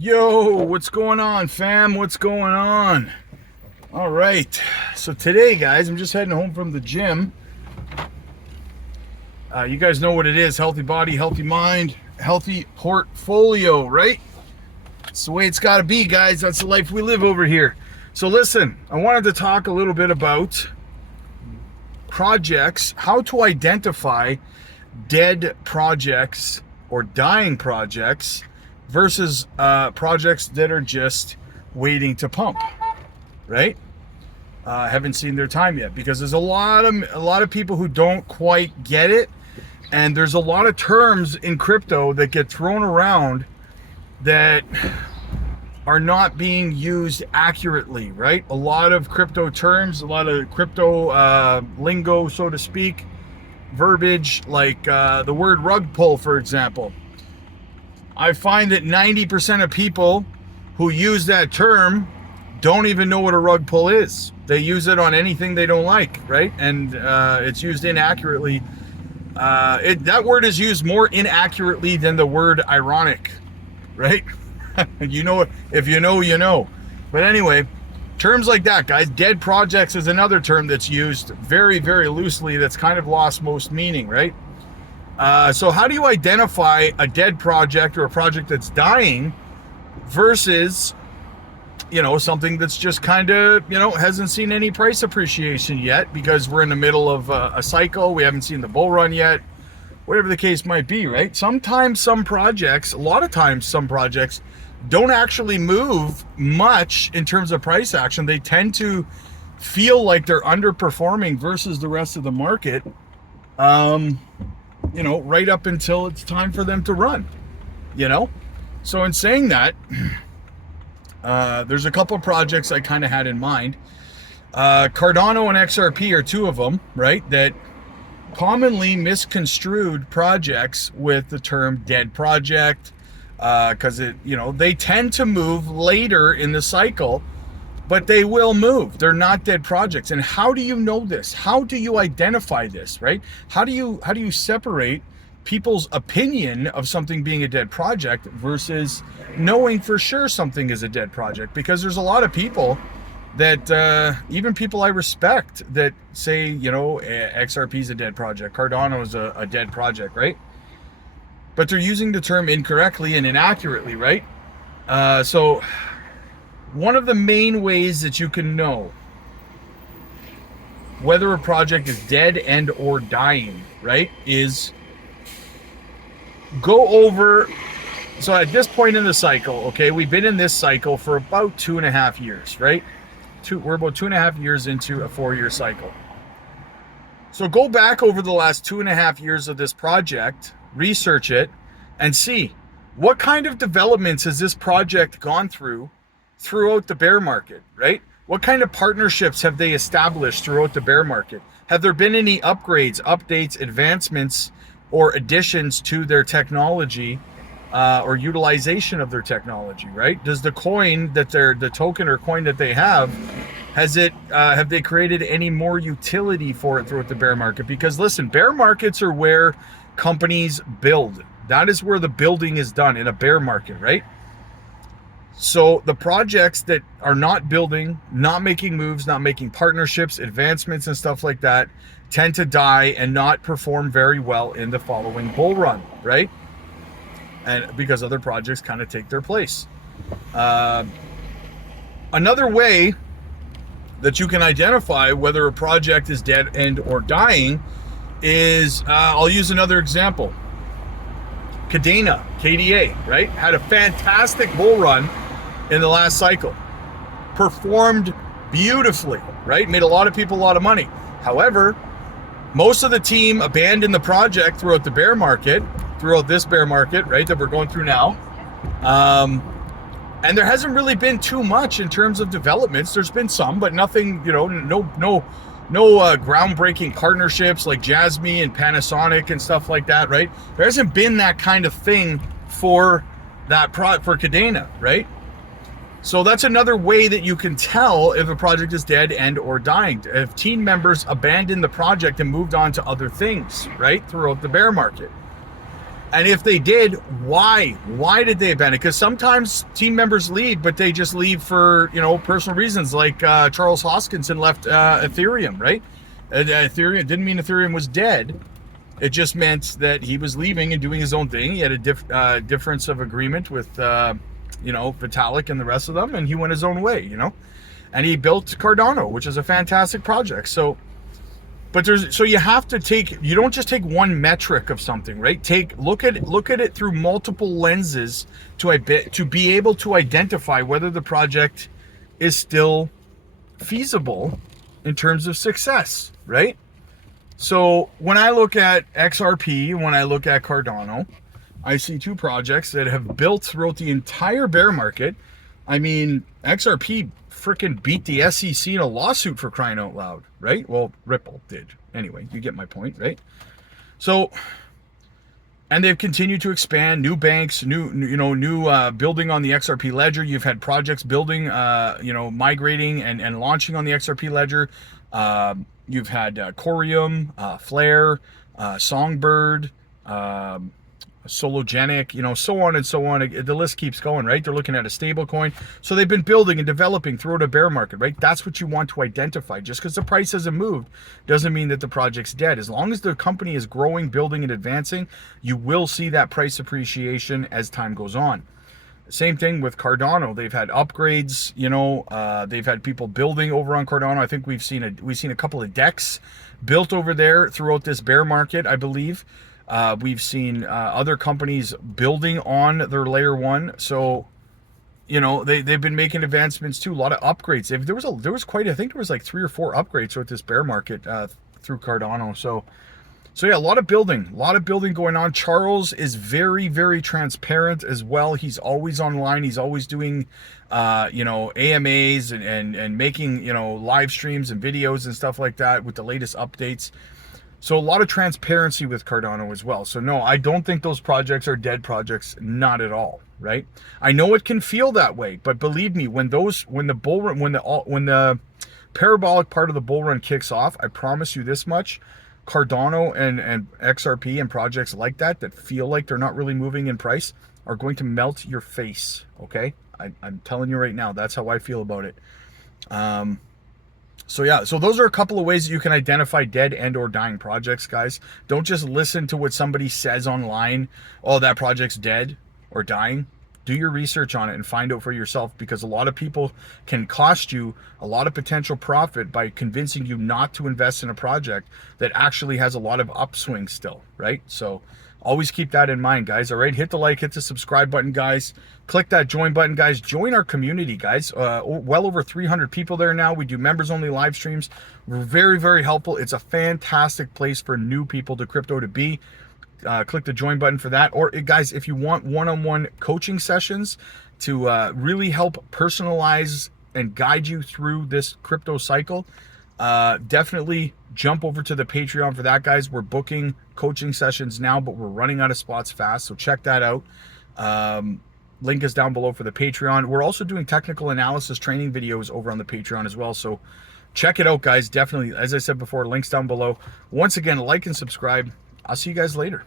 Yo, what's going on, fam? What's going on? All right, so today, guys, I'm just heading home from the gym. You guys know what it is: healthy body, healthy mind, healthy portfolio, right? It's the way it's got to be, guys. That's the life we live over here. So listen, I wanted to talk a little bit about projects, how to identify dead projects or dying projects versus projects that are just waiting to pump, right? Haven't seen their time yet, because there's a lot of people who don't quite get it, and there's a lot of terms in crypto that get thrown around that are not being used accurately, right? A lot of crypto terms, a lot of crypto lingo, so to speak, verbiage, like the word rug pull, for example. I find that 90% of people who use that term don't even know what a rug pull is. They use it on anything they don't like, right? And it's used inaccurately. That word is used more inaccurately than the word ironic, right? You know, if you know, you know. But anyway, terms like that, guys. Dead projects is another term that's used very, very loosely, that's kind of lost most meaning, right? So how do you identify a dead project or a project that's dying versus, you know, something that's just kind of, you know, hasn't seen any price appreciation yet because we're in the middle of a cycle. We haven't seen the bull run yet, whatever the case might be, right? Sometimes some projects, a lot of times some projects don't actually move much in terms of price action. They tend to feel like they're underperforming versus the rest of the market. You know, right up until it's time for them to run, you know? So in saying that, there's a couple of projects I kind of had in mind. Cardano and XRP are two of them, right? That commonly misconstrued projects with the term dead project, because they tend to move later in the cycle, but they will move. They're not dead projects. And how do you know this? How do you identify this, right? How do you separate people's opinion of something being a dead project versus knowing for sure something is a dead project? Because there's a lot of people that, even people I respect, that say, you know, XRP is a dead project, Cardano is a dead project, right? But they're using the term incorrectly and inaccurately, right? So one of the main ways that you can know whether a project is dead and or dying, right, is go over. So at this point in the cycle, okay, we've been in this cycle for about 2.5 years, right? We're about 2.5 years into a 4-year cycle. So go back over the last 2.5 years of this project, research it, and see what kind of developments has this project gone throughout the bear market, right? What kind of partnerships have they established throughout the bear market? Have there been any upgrades, updates, advancements, or additions to their technology, or utilization of their technology, right? Does the coin that the token or coin that they have they created any more utility for it throughout the bear market? Because listen, bear markets are where companies build. That is where the building is done, in a bear market, right? So the projects that are not building, not making moves, not making partnerships, advancements, and stuff like that tend to die and not perform very well in the following bull run, right? And because other projects kind of take their place. Another way that you can identify whether a project is dead and or dying is, I'll use another example. Kadena, KDA, right? Had a fantastic bull run in the last cycle. Performed beautifully, right? Made a lot of people a lot of money. However, most of the team abandoned the project throughout the bear market, throughout this bear market, right, that we're going through now. And there hasn't really been too much in terms of developments. There's been some, but nothing, you know, no groundbreaking partnerships like JASMY and Panasonic and stuff like that, right? There hasn't been that kind of thing for Kadena, right? So that's another way that you can tell if a project is dead and or dying. If team members abandoned the project and moved on to other things, right, throughout the bear market. And if they did, why? Why did they abandon? Because sometimes team members leave, but they just leave for, you know, personal reasons. Like Charles Hoskinson left Ethereum, right? Ethereum didn't mean Ethereum was dead. It just meant that he was leaving and doing his own thing. He had a difference of agreement with, you know, Vitalik and the rest of them, and he went his own way, you know. And he built Cardano, which is a fantastic project. So. But so you have to take, you don't just take one metric of something, right? Look at it through multiple lenses to be able to identify whether the project is still feasible in terms of success, right? So when I look at XRP, when I look at Cardano, I see two projects that have built throughout the entire bear market. I mean, XRP freaking beat the SEC in a lawsuit, for crying out loud, right? Well, Ripple did. Anyway, you get my point, right? So, and they've continued to expand, new banks, new building on the XRP ledger. You've had projects building, you know, migrating and launching on the XRP ledger. You've had Corium, Flare, Songbird, Sologenic, you know, so on and so on. The list keeps going, right? They're looking at a stable coin. So they've been building and developing throughout a bear market, right? That's what you want to identify. Just because the price hasn't moved doesn't mean that the project's dead. As long as the company is growing, building, and advancing, you will see that price appreciation as time goes on. Same thing with Cardano. They've had upgrades, you know, they've had people building over on Cardano. I think we've seen a couple of decks built over there throughout this bear market, I believe. We've seen other companies building on their layer one. So, you know, they've been making advancements too. A lot of upgrades. There was quite, I think there was like 3 or 4 upgrades throughout this bear market through Cardano. So yeah, a lot of building going on. Charles is very, very transparent as well. He's always online. He's always doing, you know, AMAs and making, you know, live streams and videos and stuff like that with the latest updates. So a lot of transparency with Cardano as well. So no, I don't think those projects are dead projects. Not at all, right? I know it can feel that way, but believe me, when the parabolic part of the bull run kicks off, I promise you this much: Cardano and XRP and projects like that feel like they're not really moving in price are going to melt your face. Okay, I'm telling you right now, that's how I feel about it. So yeah, so those are a couple of ways that you can identify dead and or dying projects, guys. Don't just listen to what somebody says online. Oh, that project's dead or dying. Do your research on it and find out for yourself, because a lot of people can cost you a lot of potential profit by convincing you not to invest in a project that actually has a lot of upswing still, right? So always keep that in mind, guys. All right, hit the like, hit the subscribe button, guys. Click that join button, guys. Join our community, guys. Well over 300 people there now. We do members only live streams. We're very, very helpful. It's a fantastic place for new people to crypto to be. Click the join button for that. Or guys, if you want one-on-one coaching sessions to really help personalize and guide you through this crypto cycle, definitely jump over to the Patreon for that, guys. We're booking coaching sessions now, but we're running out of spots fast, so check that out. Link is down below for the Patreon. We're also doing technical analysis training videos over on the Patreon as well, so check it out, guys. Definitely, as I said before, links down below. Once again, like and subscribe. I'll see you guys later.